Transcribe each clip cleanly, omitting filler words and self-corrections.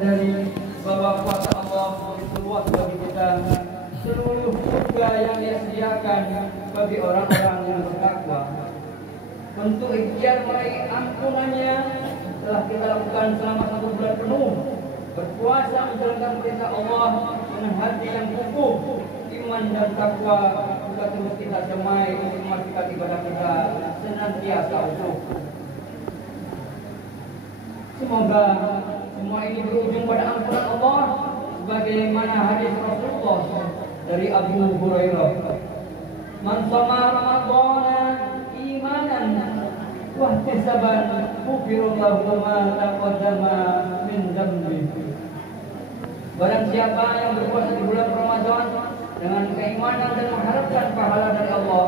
dari bahwa kuasa Allah itu luas bagi kita. Seluruh surga yang Dia sediakan bagi orang-orang yang bertakwa. Untuk ikhtiar meraih ampunannya telah kita lakukan selama 1 bulan penuh. Berpuasa menjalankan perintah Allah dengan hati yang kukuh, iman dan takwa juga terus kita semai untuk memastikan ibadah kita senantiasa utuh. Semoga semua ini berujung pada ampunan Allah, sebagaimana hadis Rasulullah dari Abu Hurairah. Man shoma Ramadhana imanan wa ihtisaban ghufirallahu ma taqaddama min dhanbihi. Barang siapa yang berpuasa di bulan Ramadan dengan keimanan dan mengharapkan pahala dari Allah,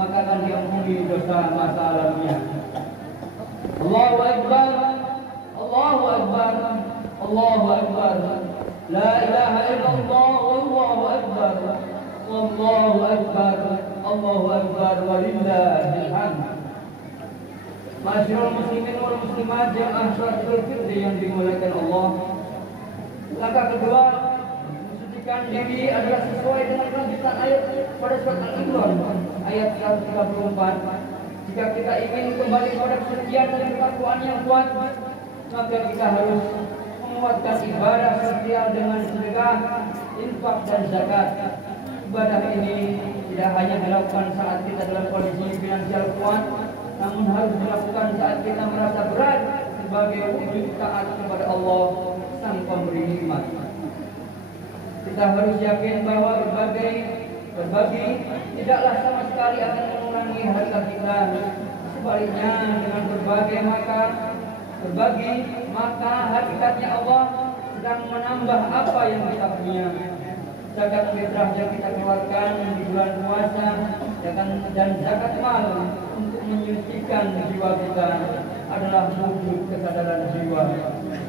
maka akan diampuni dosa masa lalunya. Allahu Akbar, Allahu Akbar, Allahu Akbar. La ilaha illallah, Allahu Akbar, Allahu Akbar, Allahu Akbar, walillahil hamd. Masyaallah muslimin wal muslimat jamaah salat Idul Fitri yang dimuliakan Allah. Langkah kedua, mensucikan diri adalah sesuai dengan kelanjutan ayat pada surat Al-Imran ayat 134. Jika kita ingin kembali pada kesucian dan ketakwaan yang kuat, maka kita harus menguatkan ibadah sosial dengan sedekah, infak dan zakat. Ibadah ini tidak hanya dilakukan saat kita dalam kondisi finansial kuat, namun harus dilakukan saat kita merasa berat sebagai wujud taat kepada Allah Sang Pemberi nikmat. Kita harus yakin bahwa berbagi tidaklah sama sekali akan mengurangi harta kita. Sebaliknya, dengan berbagi maka hakikatnya Allah sedang menambah apa yang kita punya. Zakat fitrah yang kita keluarkan di bulan puasa dan zakat mal untuk menyucikan jiwa kita adalah wujud kesadaran jiwa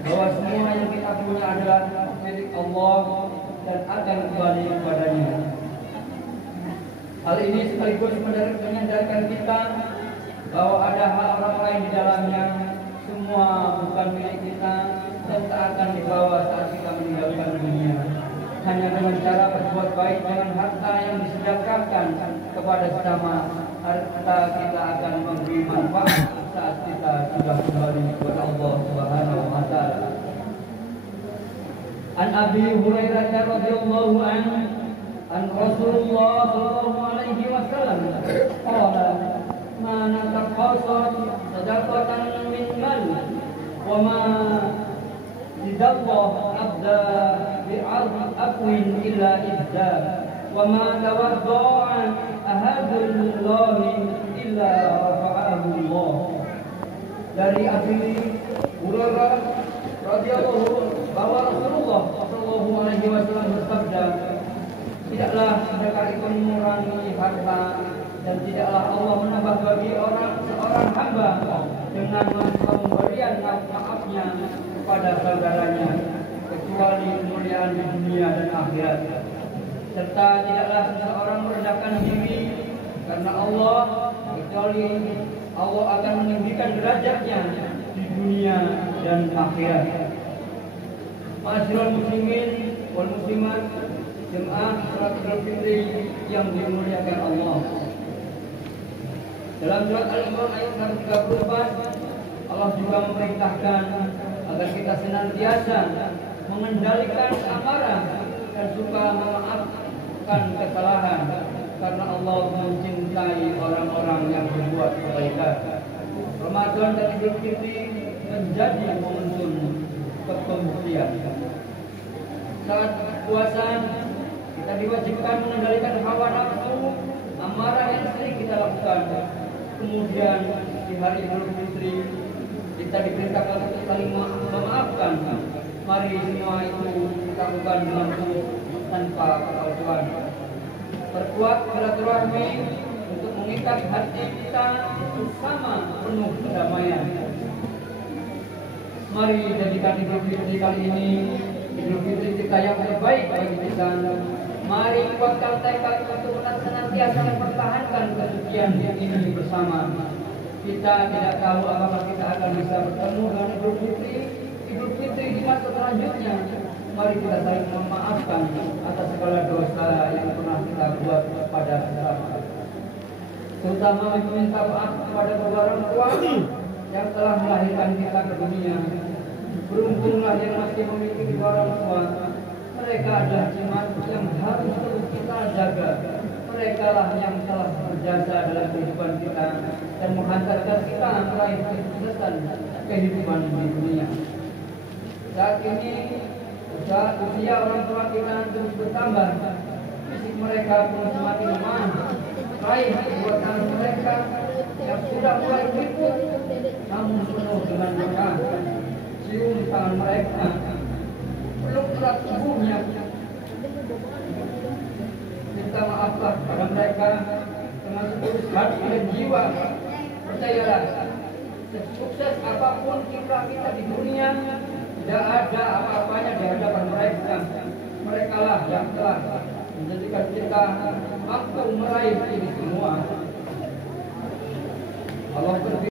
bahwa semua yang kita punya adalah milik Allah dan akan kembali kepadanya. Hal ini sekaligus menyadarkan kita bahwa ada hak orang lain di dalamnya. Semua bukan milik kita dan tak akan dibawa saat kita meninggalkan dunia. Hanya dengan cara berbuat baik dengan harta yang disedekahkan kepada sesama, harta kita akan memberi manfaat saat kita sudah kembali kepada Allah Subhanahu wa taala. An Abi Hurairah radhiyallahu anhu an Rasulullah sallallahu alaihi wasallam qala ma nataqasad sadaqatan min mal wa ma zidallahu abda bi'afwin illa idda wa ma tawadda'a ahadullahi illa rafa'ahu Allah. Dari Abi Hurairah radhiyallahu bahwa Rasulullah sallallahu alaihi wasallam bersabda, tidaklah sedekah itu mengurangi harta dan tidaklah Allah menambah bagi seorang hamba dengan pemberian maafnya kepada saudaranya kecuali kemuliaan di dunia dan akhirat. Serta tidaklah seseorang merendahkan diri karena Allah kecuali Allah akan meninggikan derajatnya di dunia dan akhirat. Masyaallah muslimin wal muslimat jemaah salat Idul Fitri yang dimuliakan Allah. Dalam surat Al-Imran ayat 134, Allah juga memerintahkan agar kita senantiasa mengendalikan amarah dan suka memaafkan kesalahan, karena Allah mencintai orang-orang yang berbuat kebaikan. Ramadan dan Idul Fitri menjadi momentum pembuktian. Saat puasa kita diwajibkan mengendalikan hawa nafsu, amarah yang sering kita lakukan. Kemudian di hari Idul Fitri kita diperintahkan untuk saling memaafkan. Mari semua itu kita lakukan dengan tulus tanpa kepalsuan. Perkuat silaturahmi untuk mengikat hati kita bersama penuh kedamaian. Mari jadikan Idul Fitri kali ini Idul Fitri kita yang terbaik bagi kita. Mari kuatkan tekad untuk senantiasa mempertahankan kesucian ini bersama. Kita tidak tahu apakah kita akan bisa bertemu dengan Idul Fitri mengikuti masa selanjutnya, mari kita saling memaafkan atas segala dosa yang pernah kita buat pada sesama. Terutama meminta maaf kepada kedua orang tua yang telah melahirkan kita ke dunia. Beruntunglah yang masih memiliki kedua orang tua. Mereka adalah jimat yang harus terus kita jaga. Mereka lah yang telah berjasa dalam kehidupan kita dan menghantarkan kita meraih kesuksesan kehidupan di dunia. Saat ini usia orang tua kita terus bertambah, fisik mereka pun semakin lemah. Raih kekuatan mereka yang sudah mulai berikut, namun penuh dengan doa. Cium tangan mereka, peluk erat tubuhnya. Minta maaflah kepada mereka dengan setulus hati dan jiwa. Percayalah, sukses apapun kita di dunia, tidak ada apa-apanya di hadapan mereka. Mereka lah yang telah menjadikan kita mampu meraih ini semua.